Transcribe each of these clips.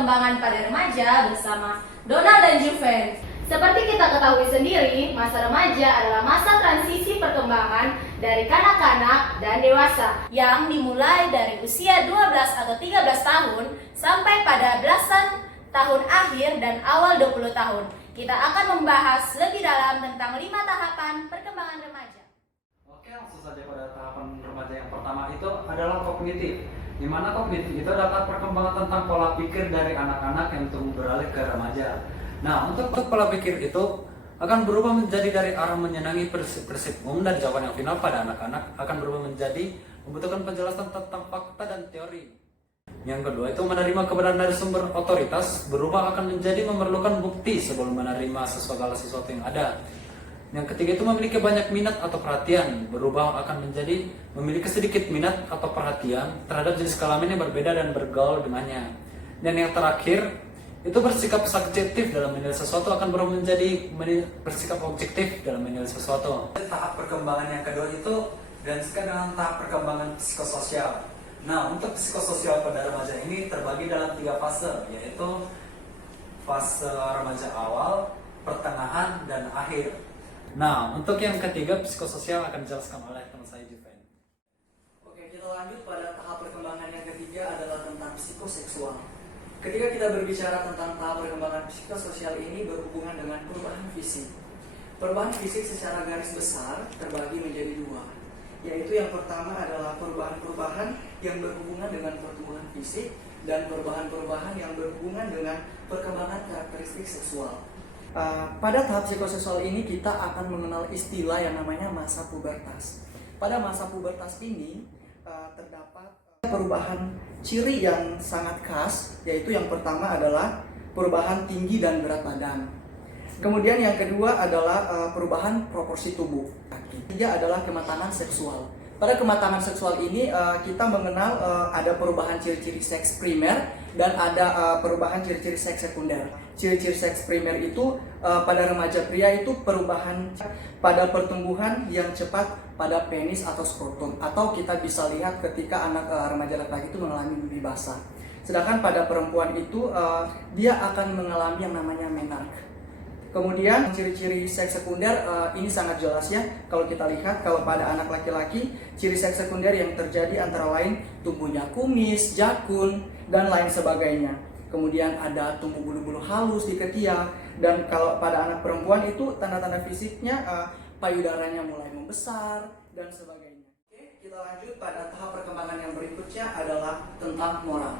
perkembangan pada remaja bersama Donald dan Juven. Seperti kita ketahui sendiri, masa remaja adalah masa transisi perkembangan dari kanak-kanak dan dewasa yang dimulai dari usia 12 atau 13 tahun sampai pada belasan tahun akhir dan awal 20 tahun. Kita akan membahas lebih dalam tentang 5 tahapan perkembangan remaja. Oke, langsung saja pada tahapan remaja yang pertama itu adalah kognitif. Di mana kognitif itu adalah perkembangan tentang pola pikir dari anak-anak yang tumbuh beralih ke remaja. Nah, untuk pola pikir itu akan berubah menjadi dari arah menyenangi persepsi umum dan jawaban yang final pada anak-anak akan berubah menjadi membutuhkan penjelasan tentang fakta dan teori. Yang kedua itu menerima kebenaran dari sumber otoritas, berubah akan menjadi memerlukan bukti sebelum menerima segala sesuatu yang ada. Yang ketiga itu memiliki banyak minat atau perhatian, berubah akan menjadi memiliki sedikit minat atau perhatian terhadap jenis kelamin yang berbeda dan bergaul dengannya. Dan yang terakhir itu bersikap subjektif dalam menilai sesuatu akan berubah menjadi bersikap objektif dalam menilai sesuatu. Tahap perkembangan yang kedua itu dilanjutkan dengan tahap perkembangan psikososial. Nah, untuk psikososial pada remaja ini terbagi dalam 3 fase, yaitu fase remaja awal, pertengahan, dan akhir. Nah, untuk yang ketiga psikososial akan dijelaskan oleh teman saya Juven. Oke, kita lanjut pada tahap perkembangan yang ketiga adalah tentang psikoseksual. Ketika kita berbicara tentang tahap perkembangan psikososial ini berhubungan dengan perubahan fisik. Perubahan fisik secara garis besar terbagi menjadi 2, yaitu yang pertama adalah perubahan-perubahan yang berhubungan dengan pertumbuhan fisik dan perubahan-perubahan yang berhubungan dengan perkembangan karakteristik seksual. Pada tahap psikoseksual ini kita akan mengenal istilah yang namanya masa pubertas. Pada masa pubertas ini terdapat perubahan ciri yang sangat khas, yaitu yang pertama adalah perubahan tinggi dan berat badan. Kemudian yang kedua adalah perubahan proporsi tubuh. Ketiga adalah kematangan seksual. Pada kematangan seksual ini kita mengenal ada perubahan ciri-ciri seks primer dan ada perubahan ciri-ciri seks sekunder. Ciri-ciri seks primer itu pada remaja pria itu perubahan pada pertumbuhan yang cepat pada penis atau skrotum, atau kita bisa lihat ketika anak remaja laki-laki itu mengalami mimpi basah. Sedangkan pada perempuan itu dia akan mengalami yang namanya menarche. Kemudian ciri-ciri seks sekunder ini sangat jelas ya. Kalau kita lihat kalau pada anak laki-laki, ciri seks sekunder yang terjadi antara lain tumbuhnya kumis, jakun, dan lain sebagainya. Kemudian ada tumbuh bulu-bulu halus di ketiak. Dan kalau pada anak perempuan itu tanda-tanda fisiknya payudaranya mulai membesar dan sebagainya. Oke, kita lanjut pada tahap perkembangan yang berikutnya adalah tentang moral.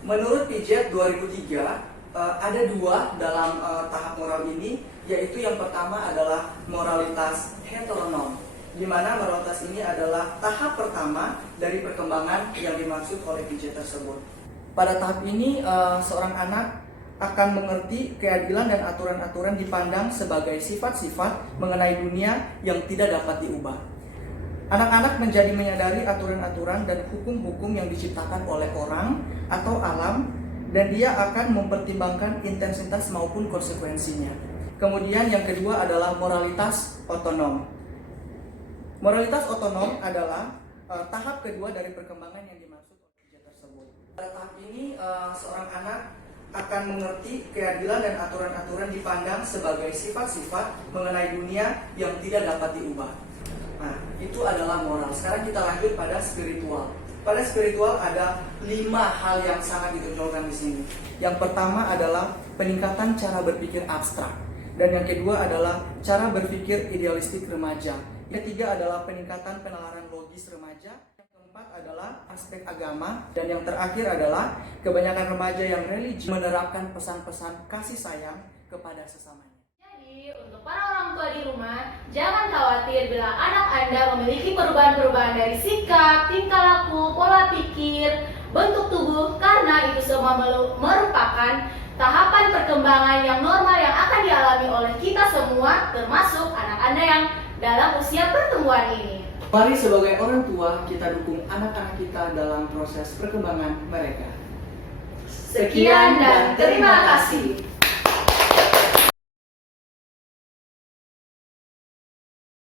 Menurut Piaget 2003 ada 2 dalam tahap moral ini, yaitu yang pertama adalah moralitas heteronom, di mana moralitas ini adalah tahap pertama dari perkembangan yang dimaksud oleh Piaget tersebut. Pada tahap ini seorang anak akan mengerti keadilan dan aturan-aturan dipandang sebagai sifat-sifat mengenai dunia yang tidak dapat diubah. Anak-anak menjadi menyadari aturan-aturan dan hukum-hukum yang diciptakan oleh orang atau alam, dan dia akan mempertimbangkan intensitas maupun konsekuensinya. Kemudian yang kedua adalah moralitas otonom. Moralitas otonom adalah tahap kedua dari perkembangan yang dimaksud oleh Piaget tersebut. Pada tahap ini seorang anak akan mengerti keadilan dan aturan-aturan dipandang sebagai sifat-sifat mengenai dunia yang tidak dapat diubah. Nah, itu adalah moral. Sekarang kita lanjut pada spiritual. Pada spiritual ada 5 hal yang sangat ditonjolkan di sini. Yang pertama adalah peningkatan cara berpikir abstrak, dan yang kedua adalah cara berpikir idealistik remaja. Yang ketiga adalah peningkatan penalaran logis remaja. Yang keempat adalah aspek agama, dan yang terakhir adalah kebanyakan remaja yang religi menerapkan pesan-pesan kasih sayang kepada sesamanya. Jadi, untuk para orang tua di rumah, jangan khawatir bila anak Anda memiliki perubahan-perubahan dari sikap, tingkah laku, pola pikir, bentuk tubuh, karena itu semua merupakan tahapan perkembangan yang normal yang akan dialami oleh kita semua, termasuk anak Anda yang dalam usia pertumbuhan ini. Mari sebagai orang tua kita dukung anak-anak kita dalam proses perkembangan mereka. Sekian dan terima kasih.